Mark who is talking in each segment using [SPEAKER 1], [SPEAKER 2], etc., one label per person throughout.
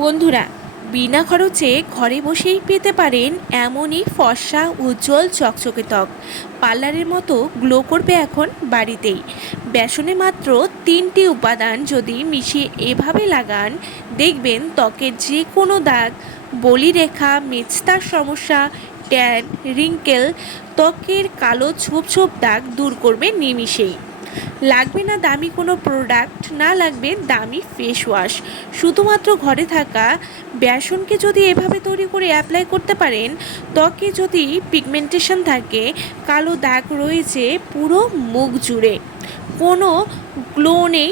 [SPEAKER 1] বন্ধুরা, বিনা খরচে ঘরে বসেই পেতে পারেন এমনই ফর্সা, উজ্জ্বল, চকচকে ত্বক। পার্লারের মতো গ্লো করবে এখন বাড়িতেই। বেসনে মাত্র তিনটি উপাদান যদি মিশিয়ে এভাবে লাগান, দেখবেন ত্বকের যে কোনো দাগ, বলিরেখা মেচতার সমস্যা, ট্যান, রিঙ্কেল, ত্বকের কালো ছোপ ছোপ দাগ দূর করবে নিমিষেই। লাগবে না দামি কোনো প্রোডাক্ট না লাগবে দামি ফেস ওয়াশ শুধুমাত্র ঘরে থাকা বেসনকে যদি এভাবে তৈরি করে অ্যাপ্লাই করতে পারেন, ত্বকে যদি পিগমেন্টেশন থাকে, কালো দাগ রয়েছে পুরো মুখ জুড়ে। কোনো গ্লো নেই,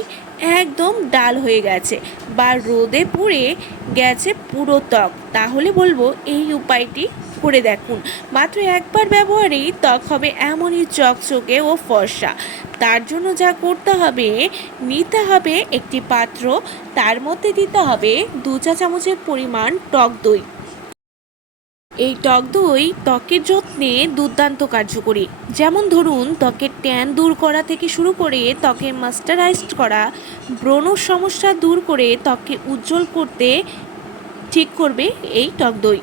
[SPEAKER 1] একদম ডাল হয়ে গেছে বা রোদে পুড়ে গেছে পুরো ত্বক। তাহলে বলব এই উপায়টি করে দেখুন। মাত্র একবার ব্যবহারেই ত্বক হবে এমনই চকচকে ও ফর্সা। তার জন্য যা করতে হবে, নিতে হবে একটি পাত্র, তার মধ্যে দিতে হবে দু চা চামচের পরিমাণ টক দই। এই টক দই ত্বকের যত্নে দুর্দান্ত কার্যকরী। যেমন ধরুন, ত্বকের ট্যান দূর করা থেকে শুরু করে ত্বকে মাস্টারাইজড করা ব্রণ সমস্যা দূর করে ত্বককে উজ্জ্বল করতে ঠিক করবে এই টক দই।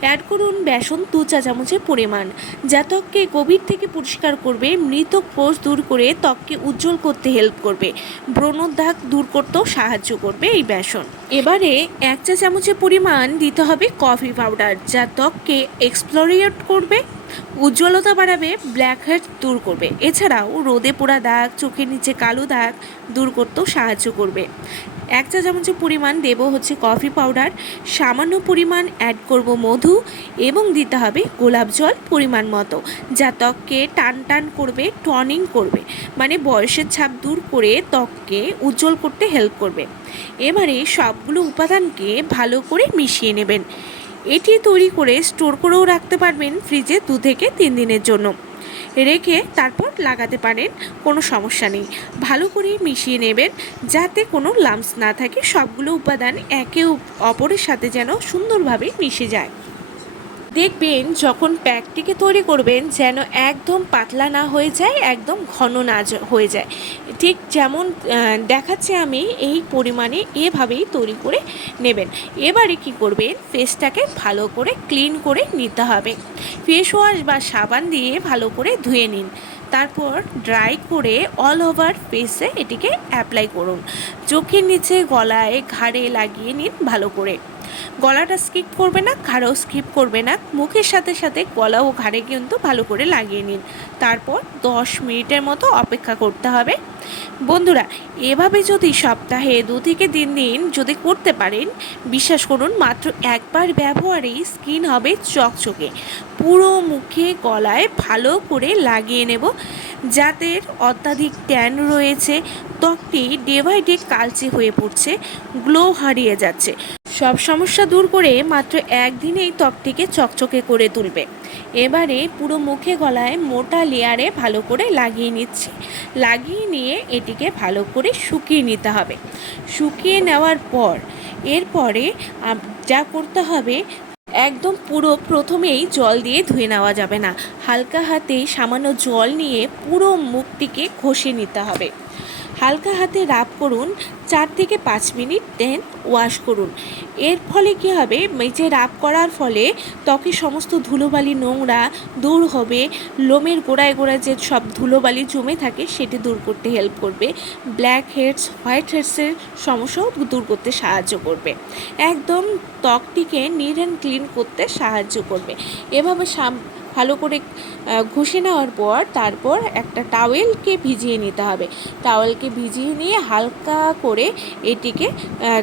[SPEAKER 1] অ্যাড করুন বেসন, দু চা চামচের পরিমাণ। যা ত্বককে গভীর থেকে পরিষ্কার করবে, মৃত কোষ দূর করে ত্বককে উজ্জ্বল করতে হেল্প করবে। ব্রণ দাগ দূর করতেও সাহায্য করবে এই বেসন। এবারে এক চা চামচের পরিমাণ দিতে হবে কফি পাউডার যা ত্বককে এক্সপ্লোরিয়েট করবে, উজ্জ্বলতা বাড়াবে ব্ল্যাক হেড দূর করবে। এছাড়াও রোদে পোড়া দাগ, চোখের নিচে কালো দাগ দূর করতেও সাহায্য করবে। এক চা চামচের পরিমাণ দেব হচ্ছে কফি পাউডার, সামান্য পরিমাণ অ্যাড করব মধু এবং দিতে হবে গোলাপ জল পরিমাণ মতো, যা ত্বককে টান টান করবে, টনিং করবে মানে বয়সের ছাপ দূর করে ত্বককে উজ্জ্বল করতে হেল্প করবে। এবারে সবগুলো উপাদানকে ভালো করে মিশিয়ে নেবেন। এটি তৈরি করে স্টোর করেও রাখতে পারবেন ফ্রিজে দু থেকে তিন দিনের জন্য। রেখে তারপর লাগাতে পারেন, কোনো সমস্যা নেই। ভালো করে মিশিয়ে নেবেন, যাতে কোনো লামস না থাকে। সবগুলো উপাদান একে অপরের সাথে যেন সুন্দরভাবে মিশে যায়। দেখবেন যখন প্যাকটিকে তৈরি করবেন যেন একদম পাতলা না হয়ে যায়, একদম ঘন না হয়ে যায়। ঠিক যেমন দেখাচ্ছি আমি এই পরিমাণে এভাবেই তৈরি করে নেবেন। এবারে কি করবেন ফেসটাকে ভালো করে ক্লিন করে নিতে হবে। ফেস ওয়াশ বা সাবান দিয়ে ভালো করে ধুয়ে নিন। তারপর ড্রাই করে অল ওভার ফেসে এটিকে অ্যাপ্লাই করুন। চোখের নিচে গলায় ঘাড়ে লাগিয়ে নিন ভালো করে। গলাটা স্কিপ করবে না, ঘাড়ও স্কিপ করবে না। মুখের সাথে সাথে গলা ও ঘাড়ে কিন্তু ভালো করে লাগিয়ে নিন। তারপর দশ মিনিটের মতো অপেক্ষা করতে হবে। বন্ধুরা, এভাবে যদি সপ্তাহে দু থেকে তিন দিন যদি করতে পারেন, বিশ্বাস করুন, মাত্র একবার ব্যবহারেই স্কিন হবে চকচকে। পুরো মুখে গলায় ভালো করে লাগিয়ে নেব। যাদের অত্যাধিক ট্যান রয়েছে, ত্বকটি ডে বাই ডে কালচে হয়ে পড়ছে গ্লো হারিয়ে যাচ্ছে। সব সমস্যা দূর করে মাত্র একদিনেই ত্বকটিকে চকচকে করে তুলবে। এবারে পুরো মুখে গলায় মোটা লেয়ারে ভালো করে লাগিয়ে নিচ্ছি। লাগিয়ে নিয়ে এটিকে ভালো করে শুকিয়ে নিতে হবে। শুকিয়ে নেওয়ার পর, এরপরে যা করতে হবে, একদম পুরো প্রথমেই জল দিয়ে ধুয়ে নেওয়া যাবে না। হালকা হাতে সামান্য জল নিয়ে পুরো মুখটিকে ঘষে নিতে হবে। হালকা হাতে রাব করুন, চার থেকে পাঁচ মিনিট দেন ওয়াশ করুন। এর ফলে কি হবে? যে রাব করার ফলে ত্বকের সমস্ত ধুলোবালি নোংরা দূর হবে, লোমের গোড়ায় গোড়ায় যে সব ধুলোবালি জমে থাকে সেটি দূর করতে হেল্প করবে ব্ল্যাক হেডস হোয়াইট হেডসের সমস্যাও দূর করতে সাহায্য করবে। একদম ত্বকটিকে নিট অ্যান্ড ক্লিন করতে সাহায্য করবে। এভাবে ভালো করে ঘষে নেওয়ার পর তারপর একটা টাওয়েলকে ভিজিয়ে নিতে হবে। টাওয়েলকে ভিজিয়ে নিয়ে হালকা করে এটিকে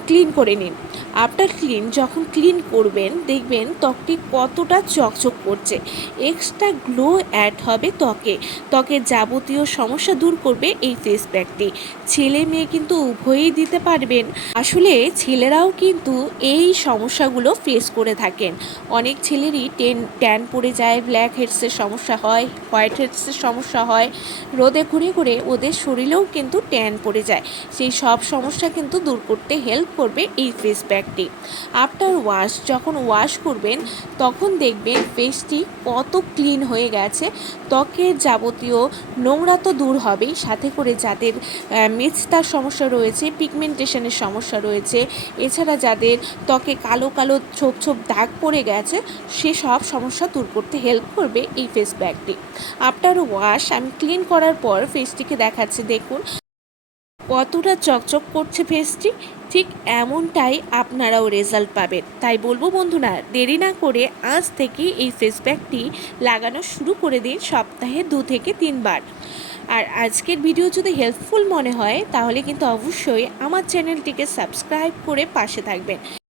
[SPEAKER 1] ক্লিন করে নিন। আফটার ক্লিন যখন ক্লিন করবেন, দেখবেন ত্বকটি কতটা চকচক করছে। এক্সট্রা গ্লো অ্যাড হবে ত্বকে। ত্বকের যাবতীয় সমস্যা দূর করবে এই ফেস প্যাকটি ছেলে মেয়ে কিন্তু উভয়ই দিতে পারবেন। আসলে ছেলেরাও কিন্তু এই সমস্যাগুলো ফেস করে থাকেন। অনেক ছেলেরই টেন ট্যান পড়ে যায় ব্ল্যাক হেডসের সমস্যা হয় হোয়াইট হেডসের সমস্যা হয়। রোদে ঘুরে ঘুরে ওদের শরীরেও কিন্তু ট্যান পড়ে যায়। সেই সব সমস্যা কিন্তু দূর করতে হেল্প করবে এই ফেস প্যাক প্যাকটি আফটার ওয়াশ যখন ওয়াশ করবেন, তখন দেখবেন ফেসটি কত ক্লিন হয়ে গেছে। ত্বকের যাবতীয় নোংরা তো দূর হবেই, সাথে করে যাদের মেচতার সমস্যা রয়েছে পিগমেন্টেশনের সমস্যা রয়েছে, এছাড়া যাদের ত্বকে কালো কালো ছোপ ছোপ দাগ পড়ে গেছে সেসব সমস্যা দূর করতে হেল্প করবে এই ফেস প্যাকটি আফটার ওয়াশ আমি ক্লিন করার পর ফেসটিকে দেখাচ্ছি, দেখুন। কতটা চকচক করছে ফেসটি ঠিক এমনটাই আপনারাও রেজাল্ট পাবেন। তাই বলব বন্ধুরা, দেরি না করে আজ থেকে এই ফেস প্যাকটি লাগানো শুরু করে দিন সপ্তাহে দু থেকে তিনবার। আর আজকের ভিডিও যদি হেল্পফুল মনে হয়, তাহলে কিন্তু অবশ্যই আমার চ্যানেলটিকে সাবস্ক্রাইব করে পাশে থাকবেন।